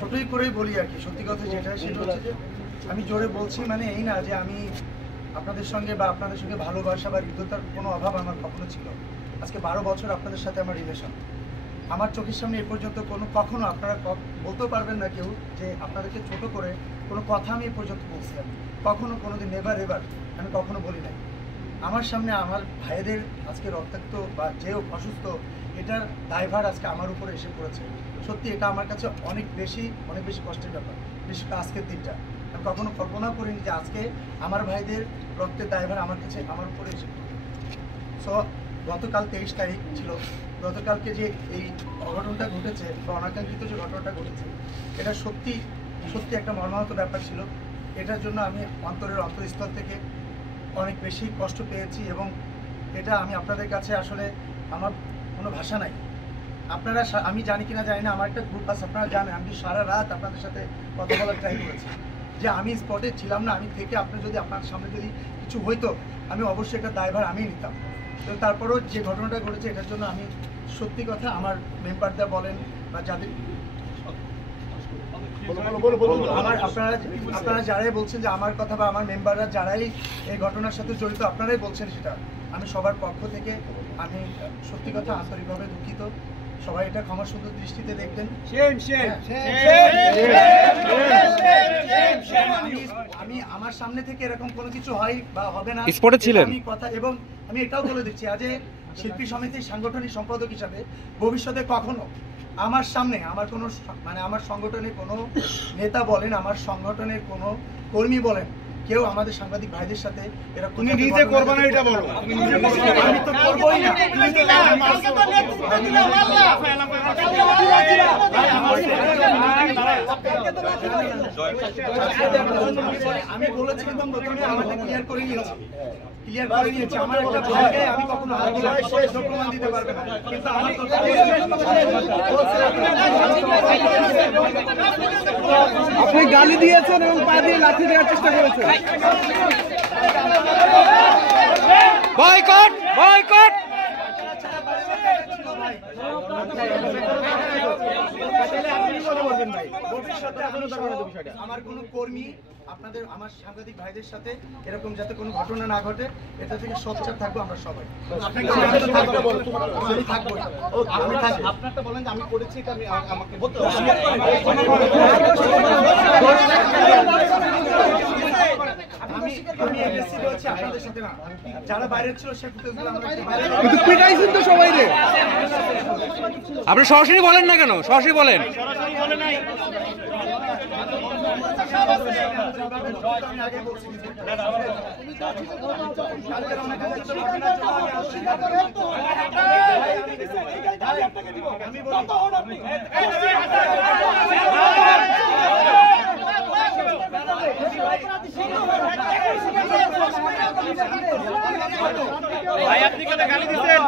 ছোটই করেই বলি আর কি, সত্যি কথা যেটা সেটা হচ্ছে যে আমি জোরে বলছি মানে এই না যে আমি আপনাদের সঙ্গে বা আপনাদের সঙ্গে ভালোবাসা বা হৃদ্যতার কোনো অভাব আমার কখনো ছিল। আজকে 12 বছর আপনাদের সাথে আমার রিলেশন। আমার চোখের সামনে এ পর্যন্ত কখনো আপনারা বলতেও পারবেন না কেউ যে আপনাদেরকে ছোট করে কোনো কথা আমি এ পর্যন্ত বলছিলাম কখনো, কোনোদিন নেভার এভার আমি কখনো বলি নাই। আমার সামনে আমার ভাইদের আজকে রক্তাক্ত বা যেও অসুস্থ, এটার দায়ভার আজকে আমার উপরে এসে পড়েছে। সত্যি এটা আমার কাছে অনেক বেশি কষ্টের ব্যাপার, বিশেষ করে আজকের দিনটা আমি কখনো কল্পনা করিনি যে আজকে আমার ভাইদের রক্তের দায়ভার আমার কাছে আমার উপরে এসে পড়বে। সো গতকাল 23 তারিখ ছিল, গতকালকে যে এই অঘটনটা ঘটেছে বা অনাকাঙ্ক্ষিত যে ঘটনাটা ঘটেছে, এটা সত্যি একটা মর্মাহত ব্যাপার ছিল। এটার জন্য আমি অন্তরস্থল থেকে অনেক বেশি কষ্ট পেয়েছি এবং এটা আমি আপনাদের কাছে আসলে আমার কোনো ভাষা নাই। আপনারা, আমি জানি কিনা জানি না, আমার একটা গ্রুপ আছে আপনারা জানেন, আমি সারা রাত আপনাদের সাথে কথা বলার ট্রাই করেছি যে আমি স্পটে ছিলাম না, আমি থেকে আপনার যদি আপনার সামনে যদি কিছু হইতো আমি অবশ্যই একটা দায়ভার আমি নিতাম। তো তারপরেও যে ঘটনাটা ঘটেছে এটার জন্য আমি সত্যি কথা আমার মেম্বাররা বলেন বা যাদের আমার আপনারা যারাই বলছেন যে আমার কথা বা আমার মেম্বাররা যারাই এই ঘটনার সাথে জড়িত আপনারাই বলছেন, সেটা আমি সবার পক্ষ থেকে আমি সত্যি কথা আন্তরিকভাবে দুঃখিত। সবাই এটা ক্ষমা সুন্দর দৃষ্টিতে দেখবেন। আমি আমার সামনে থেকে এরকম কোনো কিছু হয় বা হবে না স্পটে ছিলেন আমি কথা, এবং আমি এটাও বলে দিচ্ছি আজ শিল্পী সমিতির সাংগঠনিক সম্পাদক হিসাবে ভবিষ্যতে কখনো আমার সামনে আমার কোনো মানে আমার সংগঠনের কোনো নেতা বলেন, আমার সংগঠনের কোনো কর্মী বলেন, কেউ আমাদের সাংবাদিক ভাইদের সাথে এরকম নিজে করবে না, এটা বলো। আমি তো করবই না। আমি বলেছি কিন্তু প্রথমে আমাকে ক্লিয়ার করে নিয়েছি, আমার একটা ভাইকে আমি কখনো প্রমাণ দিতে পারবে না, কিন্তু আমার কথা আপনি গালি দিয়েছেন এবং পা দিয়ে লাথি দেওয়ার চেষ্টা করেছেন। Boycott boycott. আমার কোনো কর্মী আপনাদের আমার সাংবাদিক ভাইদের সাথে এরকম যাতে কোনো ঘটনা না ঘটে এটা থেকে সোচ্চার থাকবো আমরা সবাই। আপনারটা বলেন যে আমি করেছি, এটা আমাকে বলতে হবে। আমি এমএসসি রয়েছে আপনাদের সাথে না, যারা বাইরে ছিল সে ফুটেজগুলো আমরা কিন্তু পিটাইছেন তো সবাই রে। আপনি সরাসরি বলেন না কেন? সরাসরি বলেন। আমি আগে বলছি ভাই আপনি কেন গালি দিচ্ছেন?